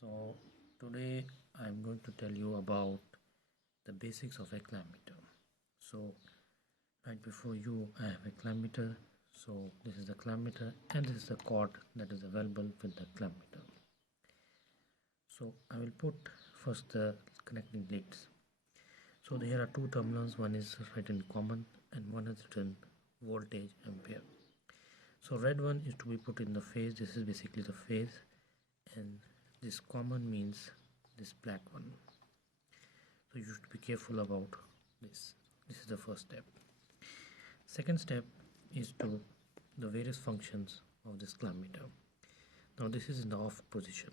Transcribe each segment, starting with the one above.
So today I'm going to tell you about the basics of a clamp meter. So right before you I have a clamp meter. So this is the clamp meter and this is the cord that is available with the clamp meter. So I will put first the connecting leads. So there are two terminals, one is written common and one is written voltage ampere. So red one is to be put in the phase, this is basically the phase, and this common means this black one. So you should be careful about this. This is the first step. Second step is to the various functions of this clamp meter. Now this is in the off position.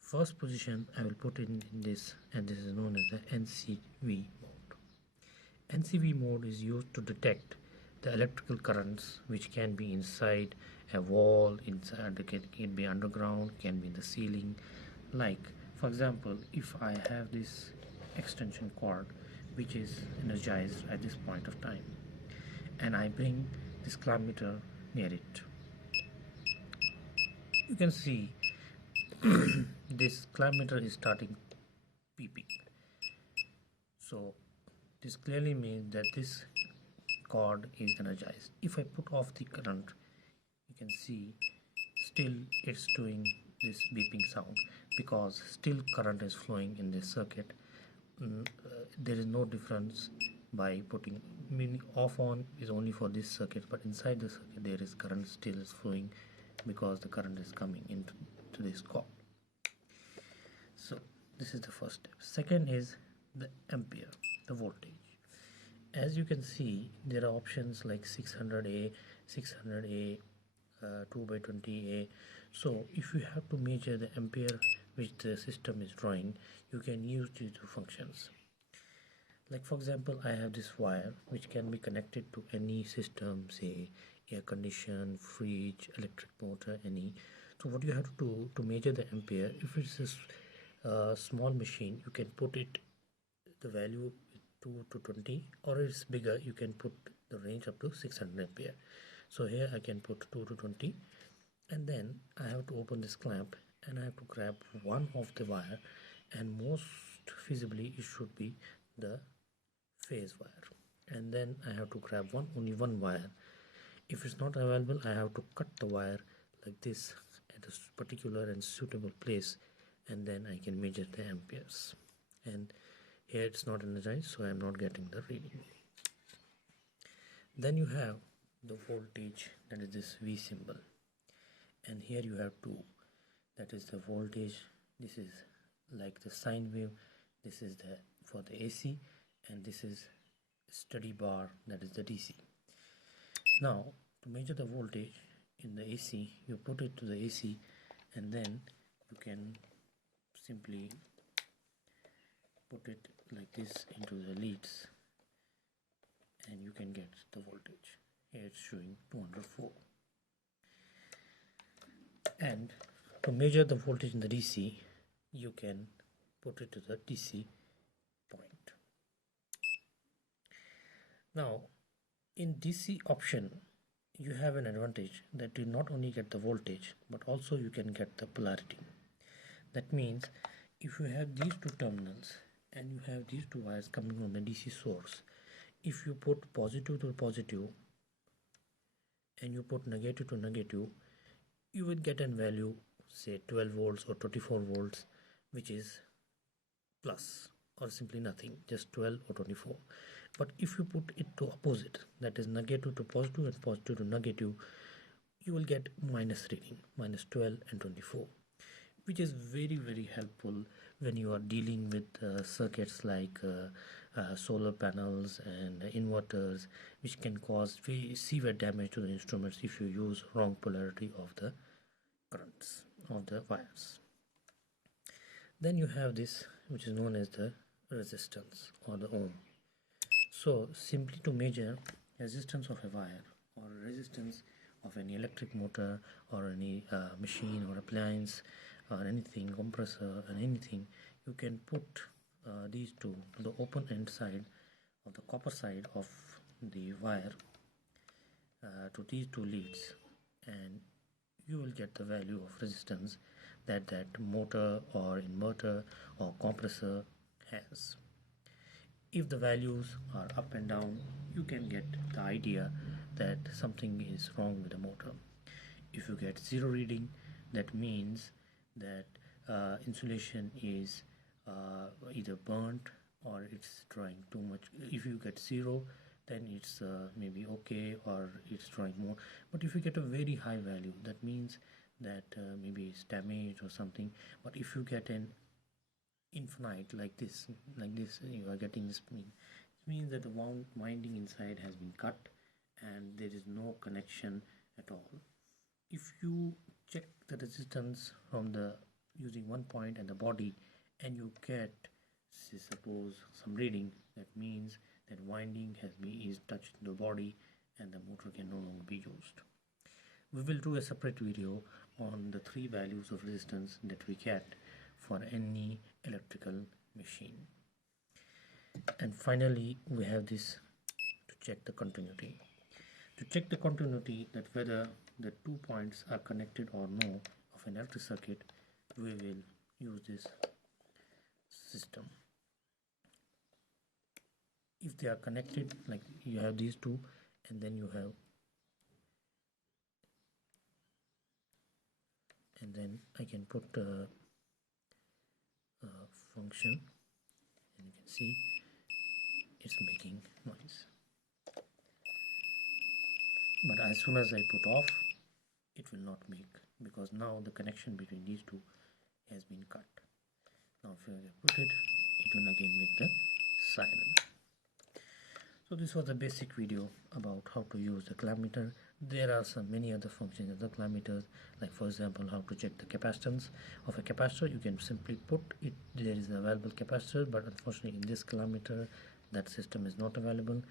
First position I will put in this, and this is known as the NCV mode. NCV mode is used to detect the electrical currents which can be inside a wall, inside can be underground, can be in the ceiling. Like for example, if I have this extension cord which is energized at this point of time and I bring this clamp meter near it, you can see this clamp meter is starting beeping. So this clearly means that this cord is energized. If I put off the current, you can see still it's doing this beeping sound because still current is flowing in this circuit. There is no difference by putting, meaning off on is only for this circuit, but inside the circuit there is current still is flowing because the current is coming into this cord. So this is the first step. Second is the ampere, the voltage. As you can see, there are options like 600A, 600A, 2x20A. So if you have to measure the ampere which the system is drawing, you can use these two functions. Like for example, I have this wire which can be connected to any system, say air condition, fridge, electric motor, any. So what you have to do to measure the ampere, if it's a small machine, you can put it the value 2 to 20, or it's bigger, you can put the range up to 600 ampere. So here I can put 2 to 20, and then I have to open this clamp and I have to grab one of the wire, and most feasibly it should be the phase wire, and then I have to grab only one wire. If it's not available, I have to cut the wire like this at a particular and suitable place, and then I can measure the amperes. And here it's not energized, so I'm not getting the reading. Then you have the voltage, that is this V symbol, and here you have two, that is the voltage. This is like the sine wave, this is the for the AC, and this is steady bar, that is the DC. Now to measure the voltage in the AC, you put it to the AC, and then you can simply put it like this into the leads, and you can get the voltage. Here it's showing 204. And to measure the voltage in the DC, you can put it to the DC point. Now in DC option, you have an advantage that you not only get the voltage, but also you can get the polarity. That means if you have these two terminals and you have these two wires coming from the DC source, if you put positive to positive and you put negative to negative, you will get a value, say 12 volts or 24 volts, which is plus or simply nothing, just 12 or 24. But if you put it to opposite, that is negative to positive and positive to negative, you will get minus reading, minus 12 and 24, which is very helpful when you are dealing with circuits like solar panels and inverters, which can cause very severe damage to the instruments if you use wrong polarity of the currents of the wires. Then you have this, which is known as the resistance or the ohm. So simply to measure resistance of a wire or resistance of any electric motor or any machine or appliance or anything, compressor and anything, you can put these two to the open end side of the copper side of the wire to these two leads, and you will get the value of resistance that motor or inverter or compressor has. If the values are up and down, you can get the idea that something is wrong with the motor. If you get zero reading, that means that insulation is either burnt or it's drawing too much. If you get zero, then it's maybe okay, or it's drawing more. But if you get a very high value, that means that maybe it's damaged or something. But if you get an infinite like this, you are getting this mean. It means that the winding inside has been cut and there is no connection at all. If you check the resistance from the using one point and the body, and you get, say, suppose some reading, that means that winding is touched the body and the motor can no longer be used. We will do a separate video on the 3 values of resistance that we get for any electrical machine. And finally, we have this to check the continuity. To check the continuity, that whether the 2 points are connected or no of an electric circuit, we will use this system. If they are connected, like you have these two, and then you have, and then I can put a function, and you can see it's making noise. But as soon as I put off, it will not make, because now the connection between these two has been cut. Now if I put it, it will again make the siren. So this was the basic video about how to use the clamp meter. There are many other functions of the clamp meters, like for example how to check the capacitance of a capacitor. You can simply put it, there is an available capacitor, but unfortunately in this clamp meter that system is not available.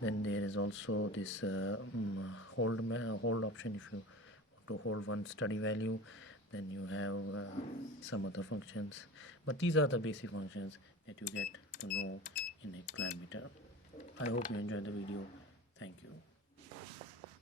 Then there is also this hold option. If you want to hold one steady value, then you have some other functions, but these are the basic functions that you get to know in a clamp meter. I hope you enjoyed the video. Thank you.